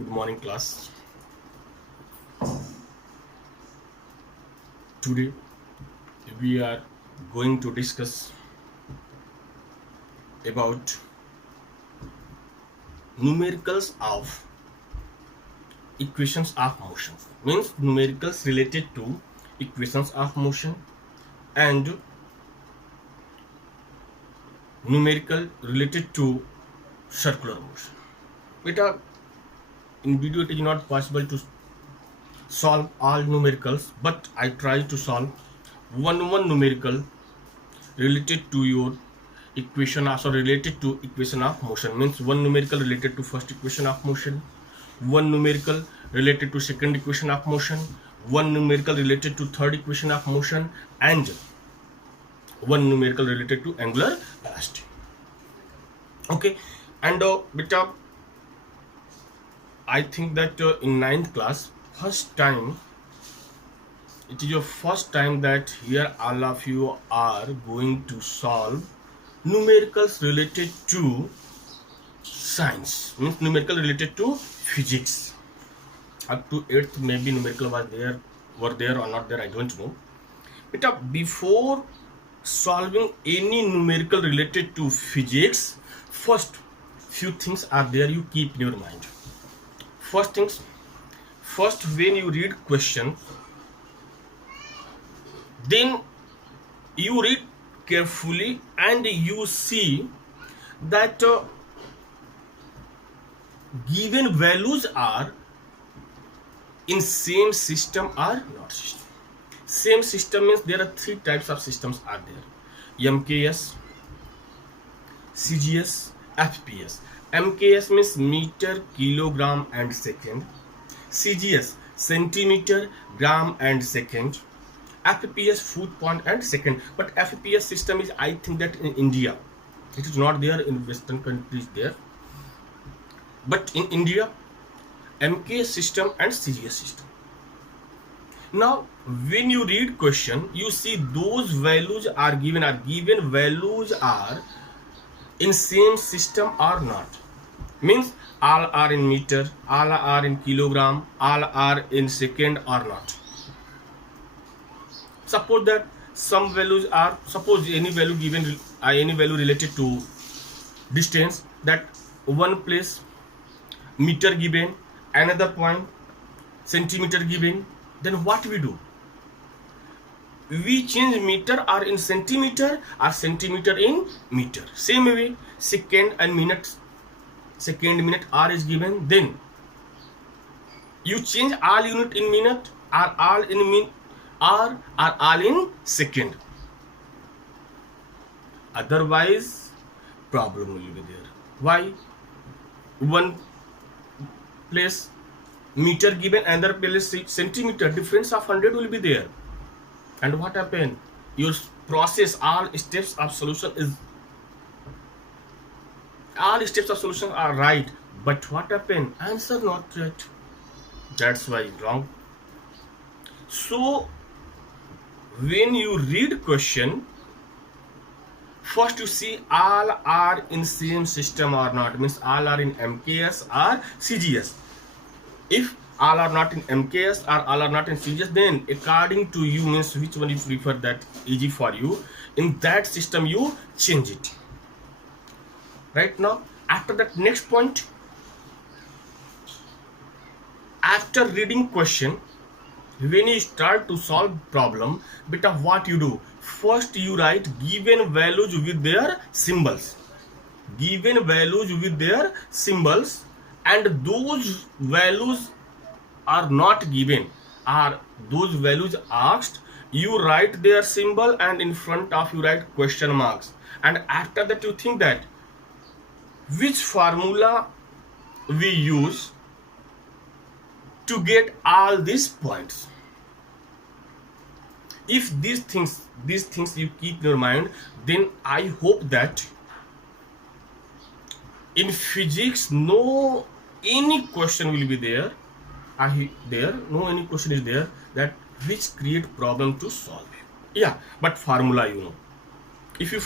Good morning, class. Today we are going to discuss about numericals of equations of motion. Means numericals related to equations of motion and numerical related to circular motion. Beta, in video it is not possible to solve all numericals, but I try to solve one numerical related to your equation, also related to equation of motion. Means one numerical related to first equation of motion, one numerical related to second equation of motion, one numerical related to third equation of motion, and one numerical related to angular velocity. Okay, and beta, I think that in 9th class, first time, it is your first time that here all of you are going to solve numericals related to science. Means numerical related to physics. Up to 8th maybe numerical were there or not there, I don't know. But before solving any numerical related to physics, first few things are there you keep in your mind. First when you read question, then you read carefully and you see that given values are in same system or not system. Same system means there are three types of systems are there: MKS, CGS, FPS. MKS means meter, kilogram and second. CGS centimeter, gram and second. FPS foot point and second. But FPS system is, I think that in India, it is not there in Western countries there. But in India, MKS system and CGS system. Now, when you read question, you see those values are given values are in same system or not. Means all are in meter, all are in kilogram, all are in second or not. Suppose that some values are, suppose any value given, any value related to distance, that one place meter given, another point centimeter given, then what we do? We change meter or in centimeter or centimeter in meter. Same way, second and minute, second, minute, hour is given, then you change all unit in minute or all in hour or all in second. Otherwise, problem will be there. Why? One place meter given, another place centimeter, difference of 100 will be there. And what happened? Your process, all steps of solution are right, but what happened? Answer not right. That's why wrong. So when you read question, first you see all are in same system or not. Means all are in MKS or CGS. If all are not in MKS or all are not in CGS, then according to you, means which one you prefer that easy for you, in that system you change it. Right now, after that, next point, after reading question, when you start to solve problem, bit of what you do, first you write given values with their symbols. Given values with their symbols, and those values are not given, or those values asked, you write their symbol and in front of you write question marks. And after that you think that which formula we use to get all these points. If these things you keep in your mind, then I hope that in physics no any question will be there. No any question is there that which create problem to solve. Yeah, but formula you know. If you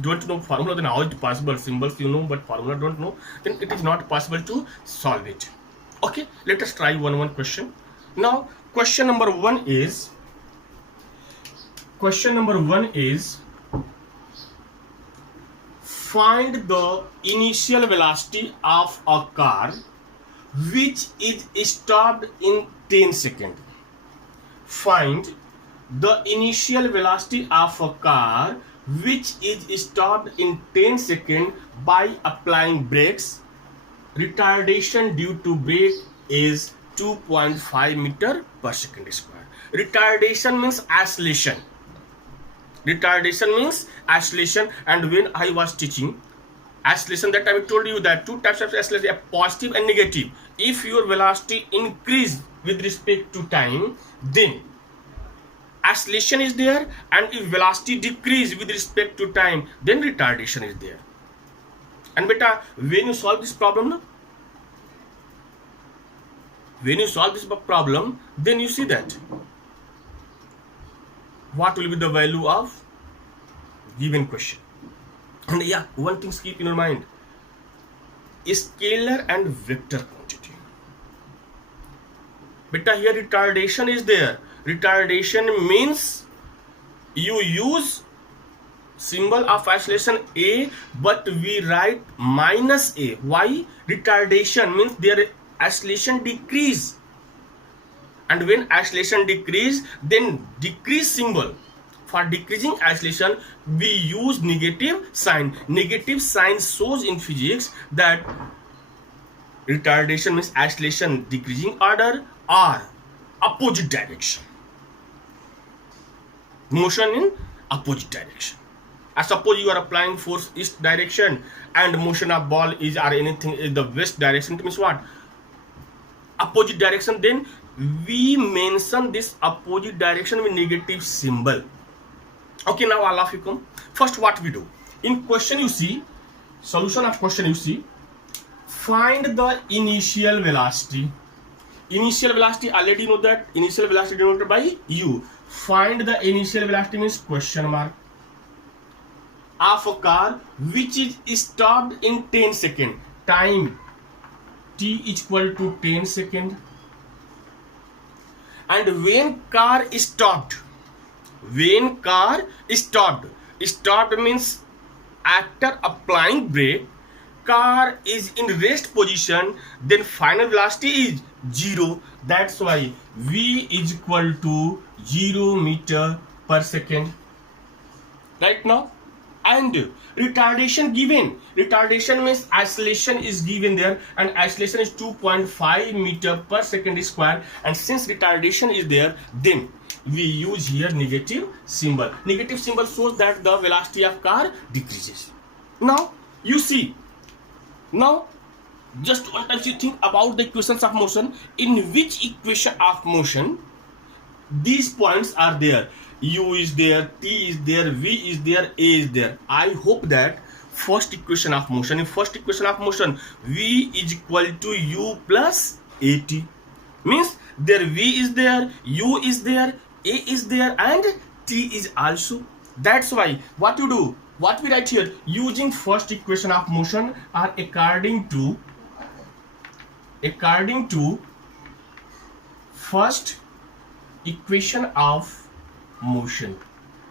don't know formula, then how is it possible? Symbols you know, but formula don't know, then it is not possible to solve it. Okay, let us try one question. Now question number one is find the initial velocity of a car which is stopped in 10 seconds. Find the initial velocity of a car which is stopped in 10 seconds by applying brakes. Retardation due to brake is 2.5 meter per second square. Retardation means acceleration. Retardation means acceleration, and when I was teaching acceleration, that time I told you that two types of acceleration, a positive and negative. If your velocity increase with respect to time, then acceleration is there, and if velocity decrease with respect to time, then retardation is there. And beta, when you solve this problem, then you see that what will be the value of given question. And yeah, one thing keep in your mind, scalar and vector quantity. Beta, here retardation is there. Retardation means you use symbol of acceleration A, but we write minus A. Why? Retardation means their acceleration decrease, and when acceleration decrease, then decrease symbol. For decreasing acceleration, we use negative sign. Negative sign shows in physics that retardation means acceleration decreasing order or opposite direction. Motion in opposite direction. I suppose you are applying force east direction and motion of ball is or anything in the west direction. It means what? Opposite direction. Then we mention this opposite direction with negative symbol. Okay, now all of you come. First, what we do in question, you see solution of question. You see, find the initial velocity. Initial velocity, already know that initial velocity denoted by u. Find the initial velocity means question mark of a car which is stopped in 10 seconds. Time t is equal to 10 seconds. And when car is stopped, stopped means after applying brake, car is in rest position, then final velocity is 0. That's why v is equal to 0 meter per second. Right now, and retardation given. Retardation means acceleration is given there, and acceleration is 2.5 meter per second square. And since retardation is there, then we use here negative symbol. Negative symbol shows that the velocity of car decreases. Now you see, now just one time you think about the equations of motion. In which equation of motion these points are there? U is there, T is there, V is there, A is there. I hope that first equation of motion, in first equation of motion, V is equal to U plus AT. Means there V is there, U is there, A is there, and T is also. That's why what you do, what we write here, using first equation of motion are according to first equation of motion.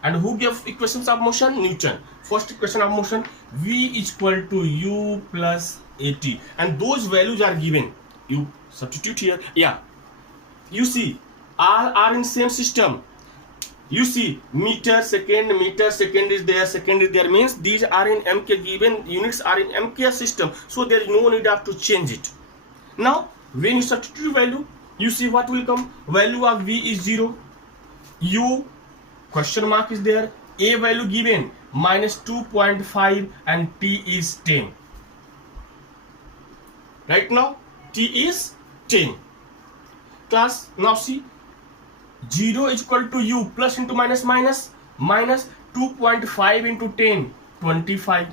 And who gave equations of motion? Newton. First equation of motion, V is equal to U plus AT, and those values are given. You substitute here. Yeah, you see all are in same system. You see meter second is there, means these are in MK, given units are in MK system, so there is no need of to change it. Now when you substitute value, you see what will come. Value of V is 0, U question mark is there, A value given minus 2.5, and T is 10. Right now T is 10. Class, now see 0 is equal to U, plus into minus 2.5 into 10, 25.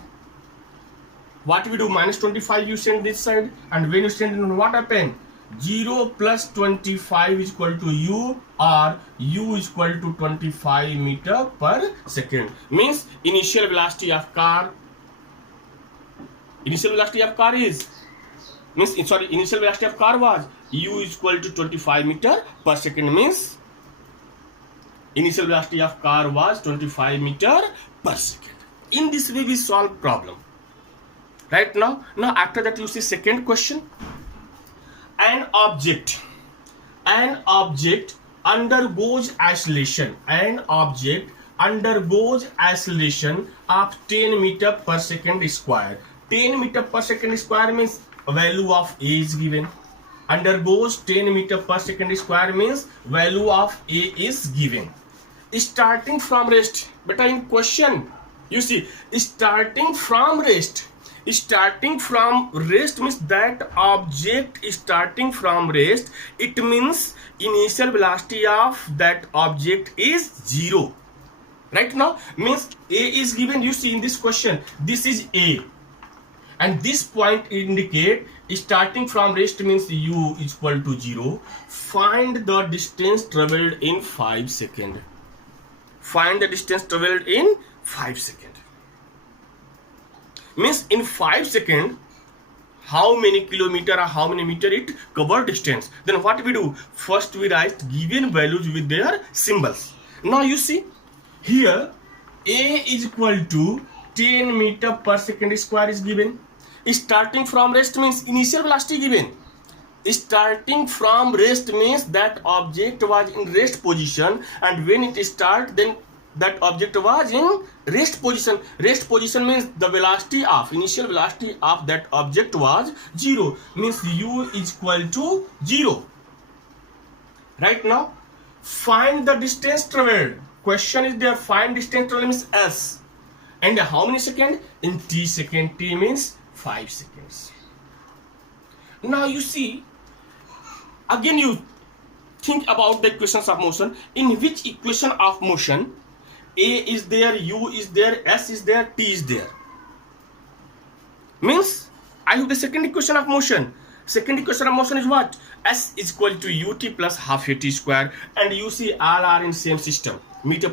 What we do, minus 25 you send this side, and when you send it, what happen? 0 plus 25 is equal to U, or U is equal to 25 meter per second. Means initial velocity of car is means sorry, initial velocity of car was u is equal to 25 meter per second, means initial velocity of car was 25 meter per second. In this way we solve problem. Right now after that you see second question. An object undergoes acceleration. An object undergoes acceleration of 10 meter per second square. 10 meter per second square means value of a is given. Undergoes 10 meter per second square means value of a is given. Starting from rest, but in question you see starting from rest means that object is starting from rest, it means initial velocity of that object is 0. Right now means a is given, you see in this question this is a, and this point indicate starting from rest means u is equal to 0. Find the distance traveled in 5 seconds. Find the distance traveled in 5 seconds. Means in 5 seconds how many kilometer or how many meter it cover distance. Then what we do, first we write given values with their symbols. Now you see here a is equal to 10 meter per second square is given. Starting from rest means initial velocity given. Starting from rest means that object was in rest position, and when it start then that object was in rest position. Rest position means the velocity of initial velocity of that object was 0, means u is equal to 0. Right now find the distance traveled. Question is there, find distance traveled means s, and how many second? In t second. T means 5 seconds. Now you see again you think about the equations of motion. In which equation of motion a is there, u is there, s is there, t is there? Means I have the second equation of motion. Second equation of motion is what? S is equal to ut plus half at square, and you see all are in same system. Meter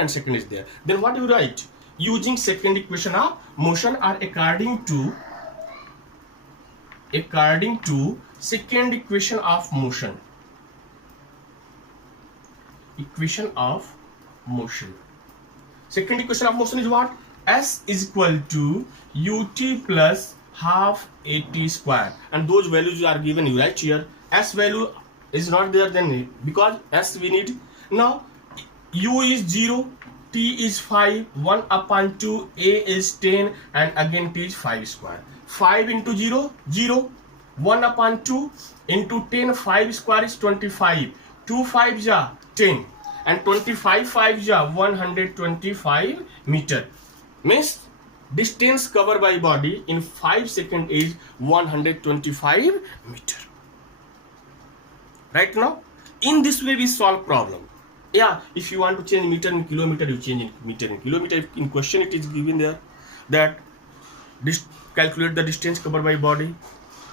and second is there. Then what do you write? Using second equation of motion or according to second equation of motion. Equation of motion. Second equation of motion is what? S is equal to ut plus half at square, and those values are given you right here. S value is not there, then because S we need. Now u is 0, t is 5, 1 upon 2, a is 10, and again t is 5 square. 5 into 0, 0, 1 upon 2 into 10, 5 square is 25, 2 5 ja 10, and 25 5 ja 125 meter. Means distance covered by body in 5 seconds is 125 meter. Right now in this way we solve problem. Yeah, if you want to change meter in kilometer, you change in meter in kilometer. If in question it is given there that calculate the distance covered by body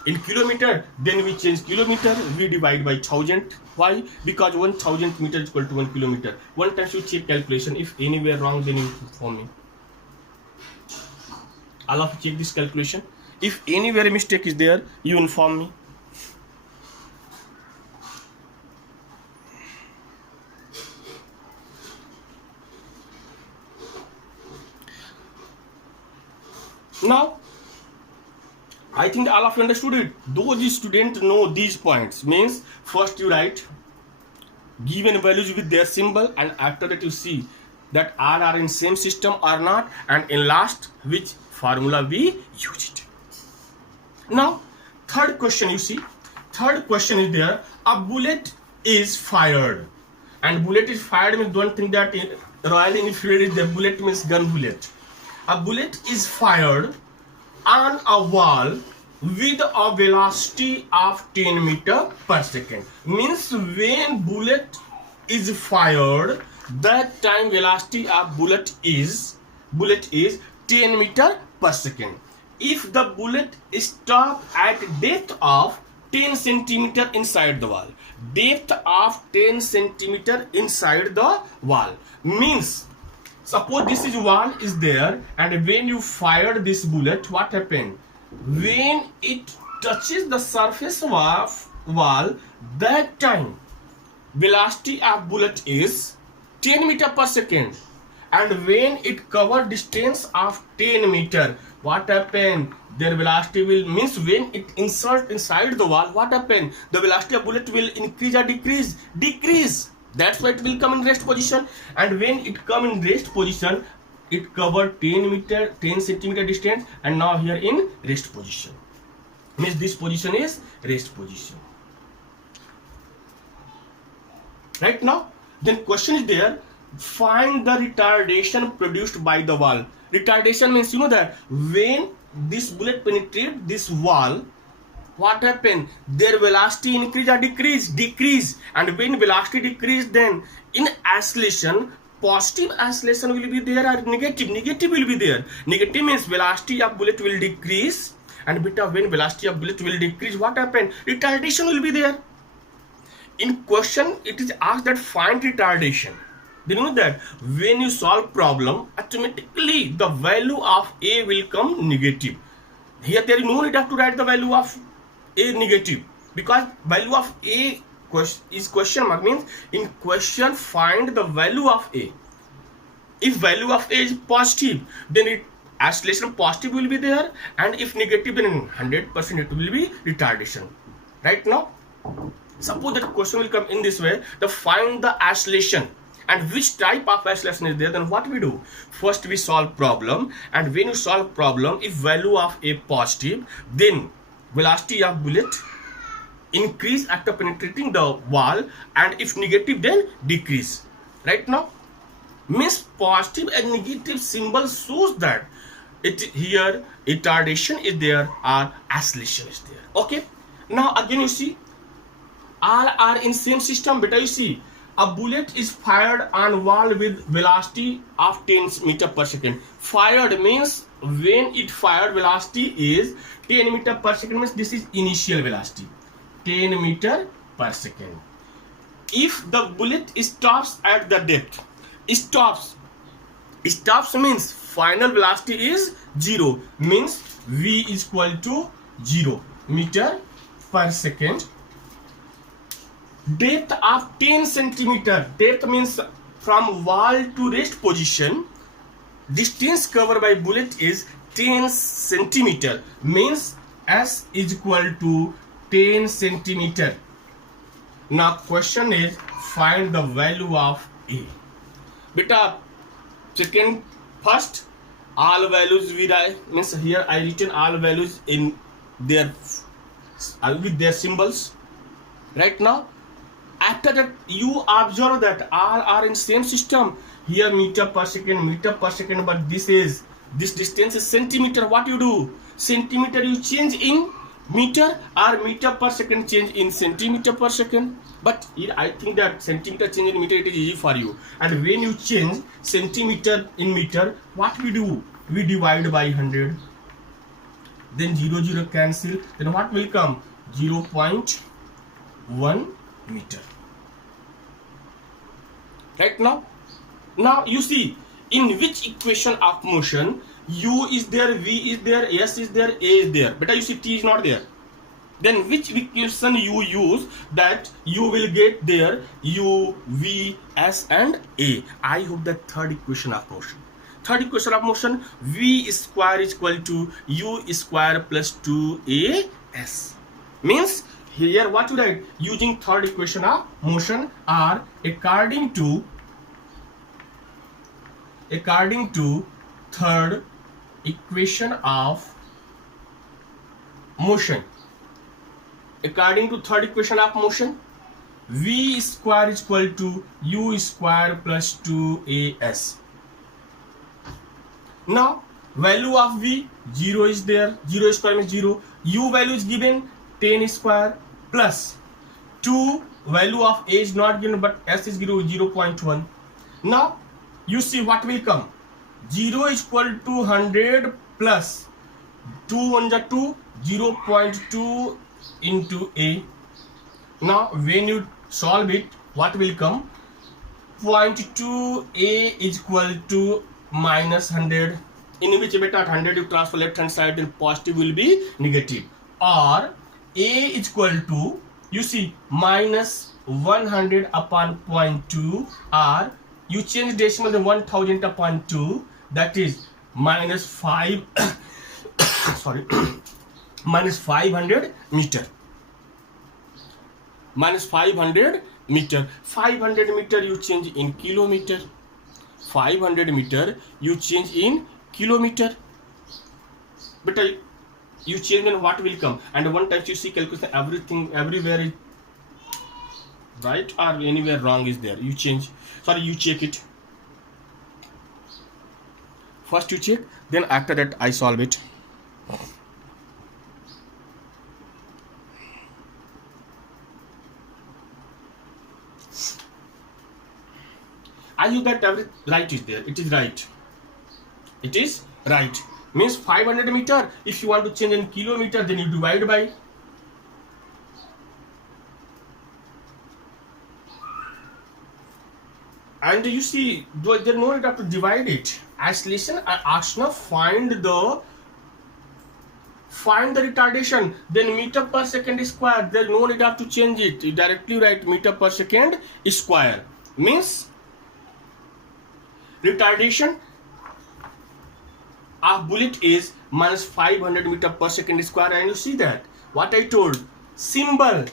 in kilometer, then we change kilometer, we divide by 1000. Why? Because 1000 meter is equal to 1 kilometer. One time you check calculation. If anywhere wrong, then you inform me. I'll have to check this calculation. If anywhere mistake is there, you inform me. Now I think all of you understood it. Those students know these points. Means first you write given values with their symbol, and after that you see that all are in same system or not, and in last which formula we use it. Now third question, you see third question is there. A bullet is fired, and bullet is fired means don't think that Royal Enfield is the bullet means gun bullet. A bullet is fired on a wall with a velocity of 10 meter per second. Means when bullet is fired, that time velocity of bullet is 10 meter per second. If the bullet stop at depth of 10 centimeter inside the wall, depth of 10 centimeter inside the wall, means suppose this is wall is there, and when you fired this bullet, what happened? When it touches the surface wall, that time velocity of bullet is 10 meter per second, and when it cover distance of 10 meter, what happen? Their velocity will, means when it insert inside the wall, what happen? The velocity of bullet will increase or decrease? Decrease. That's why it will come in rest position. And when it come in rest position, it cover 10 centimeter distance, and now here in rest position. Means this position is rest position. Right now, then question is there, find the retardation produced by the wall. Retardation means, you know that when this bullet penetrate this wall, what happen? Their velocity increase or decrease? Decrease. And when velocity decrease, then in acceleration, positive acceleration will be there or negative? Negative will be there. Negative means velocity of bullet will decrease, and beta when velocity of bullet will decrease, what happen? Retardation will be there. In question, it is asked that find retardation. Then you know that when you solve problem, automatically the value of A will come negative. Here there is no need to write the value of A negative, because value of A is question mark, means in question find the value of A. If value of A is positive, then it acceleration positive will be there, and if negative, then 100% it will be retardation. Right now, suppose that question will come in this way, to find the acceleration and which type of acceleration is there. Then what we do? First we solve problem, and when you solve problem, if value of A positive, then velocity of bullet increase after penetrating the wall, and if negative, then decrease. Right now, means positive and negative symbol shows that it here retardation is there or acceleration is there. Okay, now again you see, all are in same system. Beta, you see, a bullet is fired on wall with velocity of 10 meter per second. Fired means when it fired, velocity is 10 meter per second, means this is initial velocity, 10 meter per second. If the bullet stops at the depth, stops means final velocity is 0, means V is equal to 0 meter per second. Depth of 10 centimeter, depth means from wall to rest position, distance covered by bullet is 10 centimeter, means S is equal to 10 centimeter. Now question is find the value of A. Beta, first all values we write, means here I written all values in their with their symbols. Right now, after that you observe that all are in same system. Here meter per second, but this distance is centimeter. What you do? Centimeter you change in meter, or meter per second change in centimeter per second. But here I think that centimeter change in meter, it is easy for you. And when you change centimeter in meter, what we do? We divide by 100. Then 0 cancel. Then what will come? 0.1 meter. Right now you see, in which equation of motion U is there, V is there, S is there, A is there. But you see T is not there. Then which equation you use, that you will get there U, V, S and A. I hope that third equation of motion. Third equation of motion, V square is equal to U square plus 2AS. Means here what you write? Using third equation of motion, or according to third equation of motion. According to third equation of motion, V square is equal to U square plus 2AS. Now value of V, 0 is there, 0 square means 0. U value is given 10 square plus 2, value of A is not given but S is given 0.1. Now you see what will come? 0 is equal to 100 plus 2 1 is 2, 0.2 into A. Now when you solve it, what will come? 0.2 A is equal to minus 100. In which beta 100 you transfer left hand side, then positive will be negative. or A is equal to, you see, minus 100 upon 0.2, or you change decimal the 1000 upon 2, that is minus 5 sorry minus 500 meter. Minus 500 meter. 500 meter you change in kilometer. 500 meter you change in kilometer. But you change, then what will come? And one time you see calculation, everything everywhere is right or anywhere wrong is there. You change, sorry, you check it. First you check, then after that I solve it. I use that every right is there. It is right. It is right. Means 500 meter. If you want to change in kilometer, then you divide by. And you see, there no need to divide it. Isolation, I asked now find the retardation. Then meter per second square. There no need to change it. You directly write meter per second square. Means retardation of bullet is minus 500 meter per second square. And you see that what I told, symbol,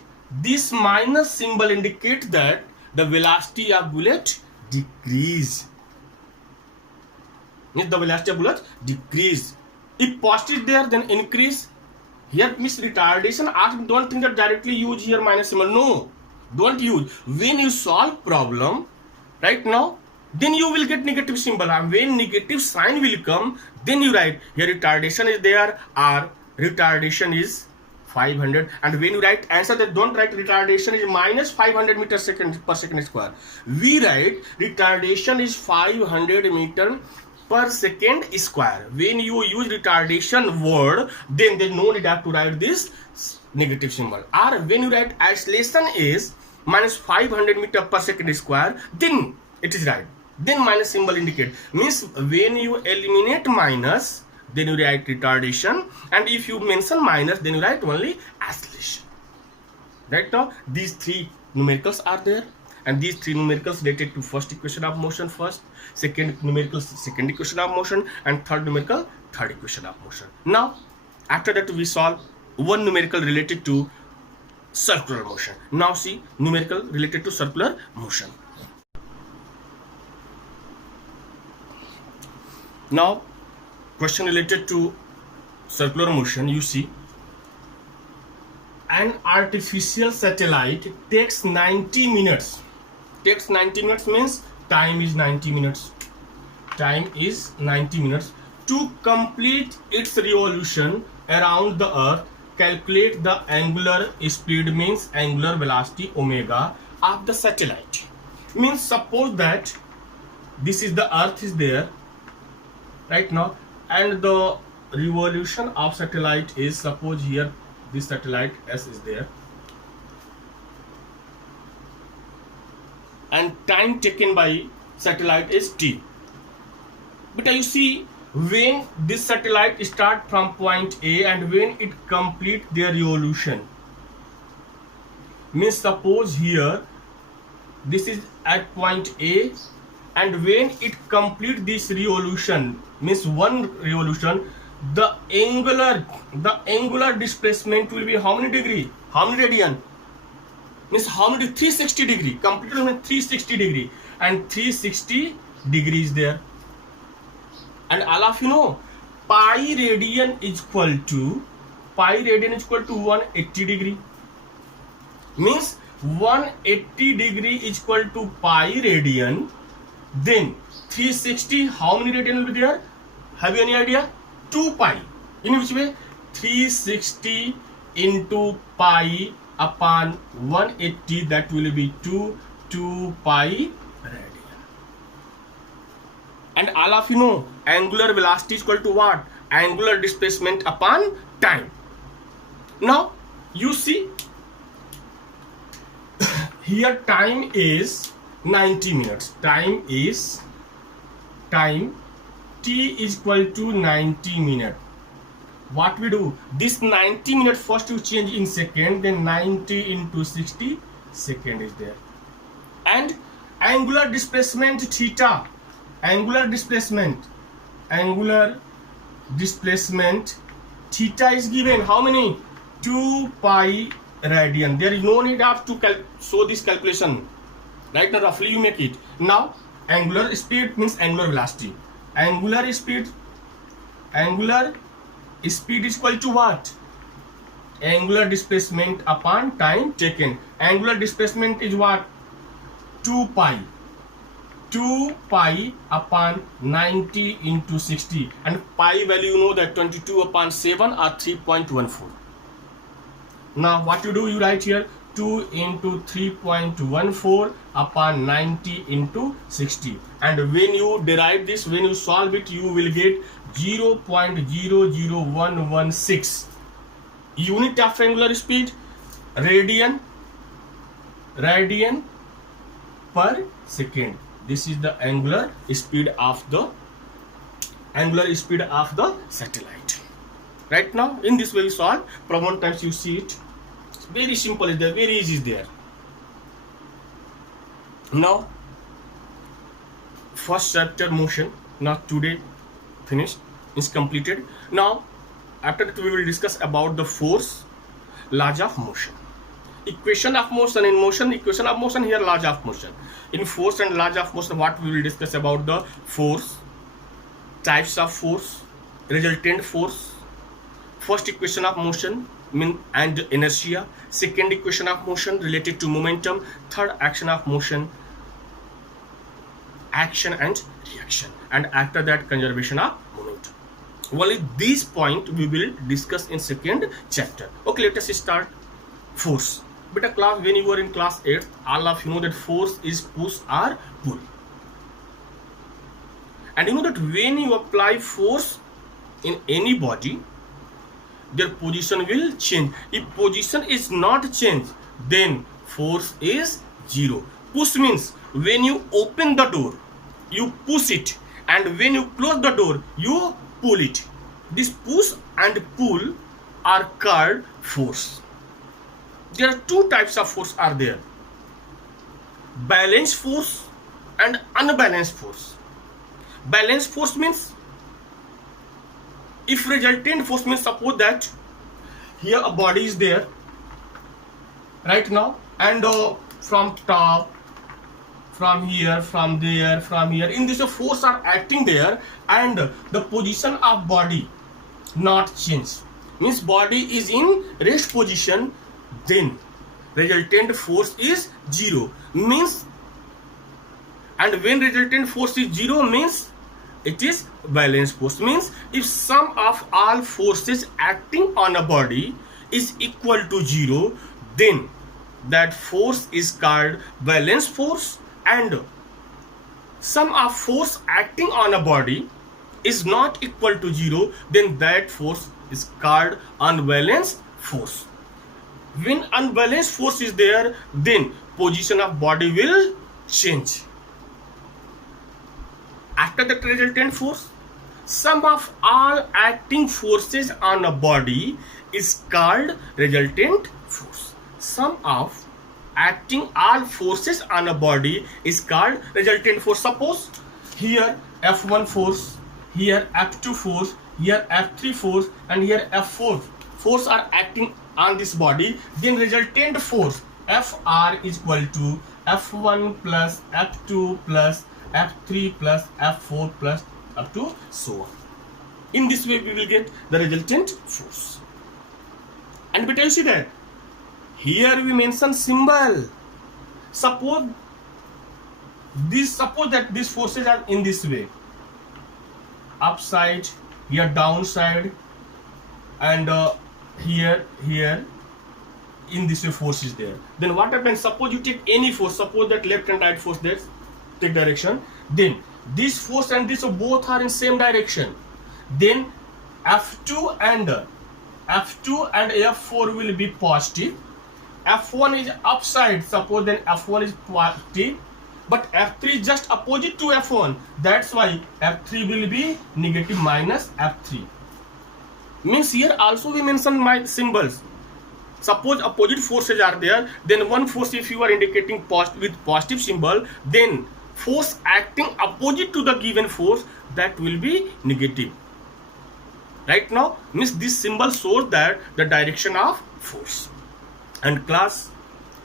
this minus symbol indicates that the velocity of bullet decrease. If the velocity of bullet decrease, if positive there, then increase. Here means retardation. Don't think that directly use here minus symbol. No, don't use. When you solve problem right now, then you will get negative symbol, and when negative sign will come, then you write here retardation is there, or retardation is 500. And when you write answer, that don't write retardation is minus 500 meter per second square. We write retardation is 500 meter per second square. When you use retardation word, then there no need to write this negative symbol. Or when you write isolation is minus 500 meter per second square, then it is right. Then minus symbol indicate. Means when you eliminate minus, then you write retardation, and if you mention minus, then you write only isolation. Right now, these three numericals are there, and these three numericals related to first equation of motion first, second numerical second equation of motion, and third numerical third equation of motion. Now, after that we solve one numerical related to circular motion. Now see numerical related to circular motion. Now, question related to circular motion. You see, an artificial satellite takes 90 minutes. Takes 90 minutes means time is 90 minutes. Time is 90 minutes to complete its revolution around the Earth. Calculate the angular speed, means angular velocity omega of the satellite. Means suppose that this is the Earth is there right now, and the revolution of satellite is, suppose here this satellite S is there, and time taken by satellite is t. But you see, when this satellite start from point A and when it complete their revolution, means suppose here this is at point A, and when it complete this revolution, means one revolution, the angular displacement will be how many degree? How many radian? Means how many? 360 degree. Completed means 360 degree, and 360 degrees there. And all of you know, pi radian is equal to 180 degree. Means 180 degree is equal to pi radian. Then 360, how many radian will be there? Have you any idea? 2 pi. In which way? 360 into pi upon 180, that will be 2 pi radian. And all of you know, angular velocity is equal to what? Angular displacement upon time. Now you see here time is 90 minutes. Time t is equal to 90 minutes. what we do, this 90 minute first you change in second, then 90 into 60 second is there. And angular displacement theta, angular displacement theta is given how many? 2 pi radian. There is no need of to show this calculation, right? Now roughly you make it. Now angular speed means angular velocity. Angular speed is equal to what? Angular displacement upon time taken. Angular displacement is what? 2 pi upon 90 into 60, and pi value you know that 22 upon 7 or 3.14. Now what you do, you write here 2 into 3.14 upon 90 into 60, and when you derive this, when you solve it, you will get 0.00116 unit of angular speed, radian per second. This is the angular speed of the satellite. Right now, in this way we solve. Problem times you see it. It's very simple is there, very easy is there. Now, first chapter motion, not today finished, is completed. Now, after that we will discuss about the force, laws of motion. Equation of motion in motion, equation of motion, here laws of motion. In force and laws of motion, what we will discuss about the force, types of force, resultant force, first equation of motion and inertia, second equation of motion related to momentum, third action of motion, action and reaction, and after that conservation of momentum. Only this point we will discuss in second chapter. Okay, let us start. Force. But class, when you were in class 8, all of you know that force is push or pull. And you know that when you apply force in any body, their position will change. If position is not changed, then force is 0. Push means when you open the door, you push it, and when you close the door, you pull it. This push and pull are called force. There are two types of force are there: balanced force and unbalanced force. Balanced force means, if resultant force means, suppose that here a body is there right now, and from top, from here, from there, from here, in this force are acting there, and the position of body not change, means body is in rest position, then resultant force is 0, means, and when resultant force is 0 means it is balanced force, means if sum of all forces acting on a body is equal to 0, then that force is called balanced force, and sum of force acting on a body is not equal to 0, then that force is called unbalanced force. When unbalanced force is there, then position of body will change. After the resultant force, sum of all acting forces on a body is called resultant force. Sum of acting all forces on a body is called resultant force. Suppose here F1 force, here F2 force, here F3 force, and here F4 force are acting on this body, then resultant force Fr is equal to F1 plus F2 plus F3 plus F4 plus up to so on. In this way we will get the resultant force. And but you see that here we mention symbol. Suppose that these forces are in this way, upside, here downside, and here in this way force is there. Then what happens? Suppose you take any force, suppose that left and right force, there take direction, then this force and this both are in same direction, then F2 and F4 will be positive. F1 is upside, suppose then F1 is positive, but F3 is just opposite to F1, that's why F3 will be negative minus F3. Means here also we mention my symbols. Suppose opposite forces are there, then one force if you are indicating with positive symbol, then force acting opposite to the given force, that will be negative. Right now, means this symbol shows that the direction of force. And class,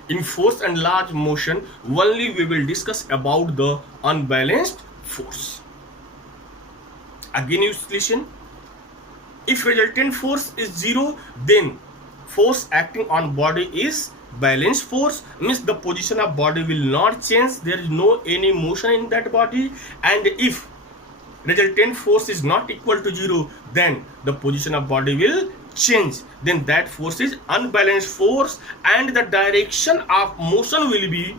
in force and large motion, only we will discuss about the unbalanced force. Again you listen. If resultant force is 0, then force acting on body is balanced force, means the position of body will not change, there is no any motion in that body. And if resultant force is not equal to 0, then the position of body will change, then that force is unbalanced force, and the direction of motion will be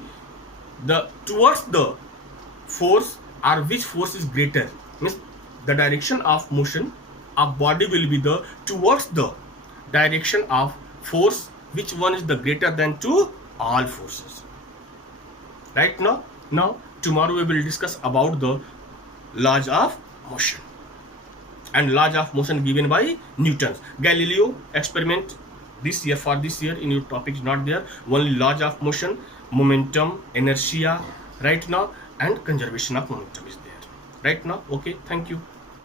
the towards the force, or which force is greater, means the direction of motion of body will be the towards the direction of force, which one is the greater than to all forces. Right now tomorrow we will discuss about the laws of motion, and laws of motion given by Newton. Galileo experiment this year, for this year in your topic is not there, only laws of motion, momentum, inertia right now, and conservation of momentum is there right now. Okay, thank you.